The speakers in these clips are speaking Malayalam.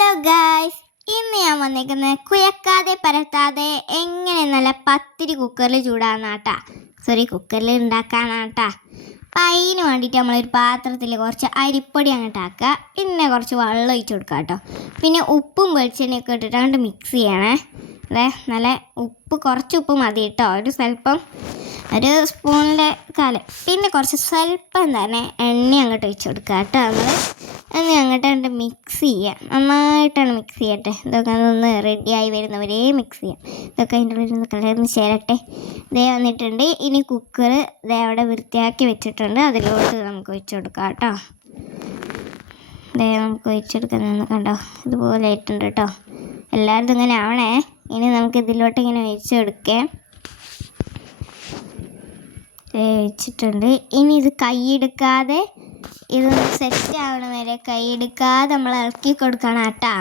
ഹലോ ഗായ്സ് ഇന്ന് ഞാൻ വന്നേക്കുന്നത് കുയക്കാതെ പരത്താതെ എങ്ങനെ നല്ല പത്തിരി കുക്കറിൽ ചൂടാന്നാട്ടാ. സോറി കുക്കറിൽ ഉണ്ടാക്കാനാട്ടാ അപ്പം അതിന് വേണ്ടിയിട്ട് നമ്മളൊരു പാത്രത്തിൽ കുറച്ച് അരിപ്പൊടി അങ്ങോട്ട് ആക്കുക പിന്നെ കുറച്ച് വെള്ളം ഒഴിച്ച് കൊടുക്കുക കേട്ടോ പിന്നെ ഉപ്പും വെളിച്ചെണ്ണയൊക്കെ ഇട്ടിട്ട് മിക്സ് ചെയ്യണേ. അതെ നല്ല ഉപ്പ് കുറച്ച് ഉപ്പ് മതി കേട്ടോ ഒരു സ്വല്പം ഒരു സ്പൂണിന്റെ കാലം. പിന്നെ കുറച്ച് സ്വല്പം തന്നെ എണ്ണ അങ്ങോട്ട് ഒഴിച്ച് കൊടുക്കുക കേട്ടോ നമ്മൾ എണ്ണ അങ്ങോട്ട് അങ്ങോട്ട് മിക്സ് ചെയ്യാം നന്നായിട്ടാണ് മിക്സ് ചെയ്യട്ടെ. ഇതൊക്കെ ഒന്ന് റെഡിയായി വരുന്നവരേ മിക്സ് ചെയ്യാം ഇതൊക്കെ അതിന്റെ ഉള്ളിൽ കലർന്ന് ചേരട്ടെ. ഇതേ വന്നിട്ടുണ്ട്. ഇനി കുക്കർ ഇതേ അവിടെ വൃത്തിയാക്കി വെച്ചിട്ടുണ്ട്. അതിലോട്ട് നമുക്ക് ഒഴിച്ച് കൊടുക്കാം കേട്ടോ ഇതേ നമുക്ക് ഒഴിച്ചെടുക്കുന്നതെന്ന് കണ്ടോ? ഇതുപോലെ ആയിട്ടുണ്ട് കേട്ടോ എല്ലാവരും ഇങ്ങനെ ആവണേ. ഇനി നമുക്ക് ഇതിലോട്ട് ഇങ്ങനെ ഒഴിച്ച് കൊടുക്കാം ദേ വെച്ചിട്ടുണ്ട്. ഇനി ഇത് കൈയെടുക്കാതെ ഇതൊന്ന് സെറ്റ് ആവണ വരെ. കൈയെടുക്കാതെ നമ്മൾ ഇളക്കി കൊടുക്കണം കേട്ടാ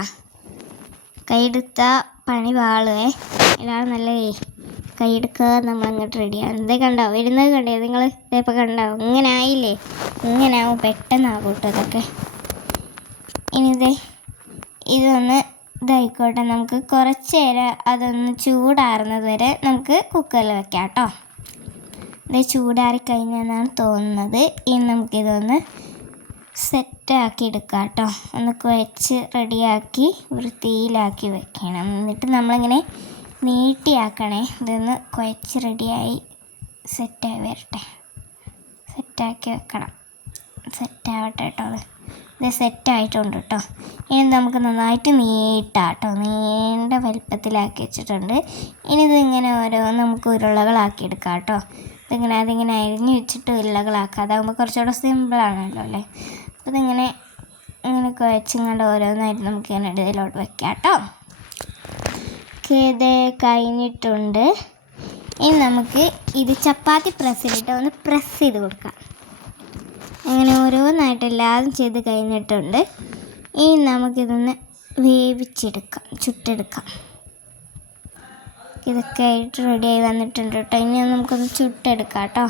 കൈയെടുത്ത പണി വാളുവേ എല്ലാവരും നല്ല കൈയെടുക്കാതെ നമ്മൾ അങ്ങോട്ട് റെഡിയാണ് എന്തേ കണ്ടോ? വരുന്നത് കണ്ടോ? നിങ്ങൾ ഇതേപ്പോൾ കണ്ടോ? ഇങ്ങനെ ആയില്ലേ? ഇങ്ങനെ ആവും പെട്ടെന്നാകും കേട്ടോ ഇതൊക്കെ. ഇനി ഇതേ ഇതൊന്ന് ഇതായിക്കോട്ടെ നമുക്ക് കുറച്ച് നേരം അതൊന്ന് ചൂടാറുന്നത് വരെ നമുക്ക് കുക്കറിൽ വെക്കാം കേട്ടോ. ഇത് ചൂടാറി തോന്നുന്നത്. ഇനി നമുക്കിതൊന്ന് സെറ്റാക്കി എടുക്കാം കേട്ടോ. ഒന്ന് കുഴച്ച് റെഡിയാക്കി വൃത്തിയിലാക്കി വെക്കണം. എന്നിട്ട് നമ്മളിങ്ങനെ നീട്ടിയാക്കണേ. ഇതൊന്ന് കുഴച്ച് റെഡിയായി സെറ്റായി വരട്ടെ. സെറ്റാക്കി വെക്കണം. സെറ്റാവട്ടെ കേട്ടോ ഇത് സെറ്റായിട്ടുണ്ട് കേട്ടോ. ഇനി നമുക്ക് നന്നായിട്ട് നീട്ടാട്ടോ. നീണ്ട വലിപ്പത്തിലാക്കി വെച്ചിട്ടുണ്ട്. ഇനി ഇതിങ്ങനെ ഓരോ നമുക്ക് ഉരുളകളാക്കി എടുക്കാം കേട്ടോ. ഇതിങ്ങനെ അതിങ്ങനെ അരിഞ്ഞ് വെച്ചിട്ട് ഉരുളകളാക്കാം. അതാകുമ്പോൾ കുറച്ചുകൂടെ സിമ്പിളാണല്ലോ അല്ലേ? അപ്പോൾ ഇതിങ്ങനെ ഇങ്ങനെ കുഴച്ചിങ്ങാണ്ട് ഓരോന്നായിട്ട് നമുക്ക് ഇങ്ങനെ ഇടയിലോട്ട് വെക്കാം കേട്ടോ. ഇത് കഴിഞ്ഞിട്ടുണ്ട്. ഇനി നമുക്ക് ഇത് ചപ്പാത്തി പ്രസ്സിലിട്ട് ഒന്ന് പ്രസ് ചെയ്ത് കൊടുക്കാം. അങ്ങനെ ഓരോന്നായിട്ട് എല്ലാതും ചെയ്ത് കഴിഞ്ഞിട്ടുണ്ട്. ഇനി നമുക്കിതൊന്ന് വേവിച്ചെടുക്കാം ചുട്ടെടുക്കാം. ഇതൊക്കെ ആയിട്ട് റെഡിയായി വന്നിട്ടുണ്ട് കേട്ടോ. ഇനി നമുക്കൊന്ന് ചുട്ടെടുക്കാം കേട്ടോ.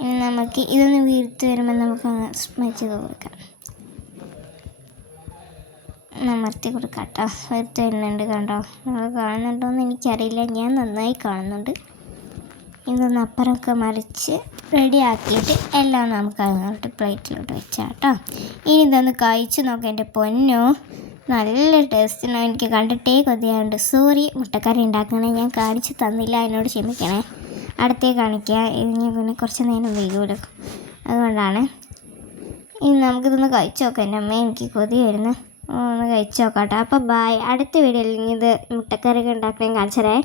ഇനി നമുക്ക് ഇതൊന്ന് വീർത്ത് വരുമ്പോൾ നമുക്കൊന്ന് സ്മെച്ച് ചെയ്ത് കൊടുക്കാം. അമർത്തി കൊടുക്കാം കേട്ടോ. വീർത്ത് വരുന്നുണ്ട് കണ്ടോ? നമ്മൾ കാണുന്നുണ്ടോ എന്ന് എനിക്കറിയില്ല. ഞാൻ നന്നായി കാണുന്നുണ്ട്. ഇതൊന്ന് അപ്പുറമൊക്കെ മറിച്ച് റെഡിയാക്കിയിട്ട് എല്ലാം നമുക്ക് അങ്ങോട്ട് പ്ലേറ്റിലോട്ട് വെച്ചാൽ കേട്ടോ. ഇനി ഇതൊന്ന് കഴിച്ചു നോക്കാം എന്റെ പൊന്നോ. നല്ല ടേസ്റ്റിനോ എനിക്ക് കണ്ടിട്ടേ കൊതിയാണ്ട് സോറി മുട്ടക്കറി ഉണ്ടാക്കണേ ഞാൻ കാണിച്ച് തന്നില്ല എന്നോട് ക്ഷമിക്കണേ. അടുത്തേ കാണിക്കുക ഇതിന് പിന്നെ കുറച്ച് നേരം വൈകൂലോ അതുകൊണ്ടാണ് ഇനി നമുക്കിതൊന്ന് കഴിച്ചു നോക്കാം. എന്റെ അമ്മ എനിക്ക് കൊതി വരുന്നു. ഒന്ന് കഴിച്ചു നോക്കാം കേട്ടോ അപ്പോൾ ബായ് അടുത്ത വീഡിയോയിൽ ഇത് മുട്ടക്കറിയൊക്കെ ഉണ്ടാക്കണേ കാണിച്ചരേ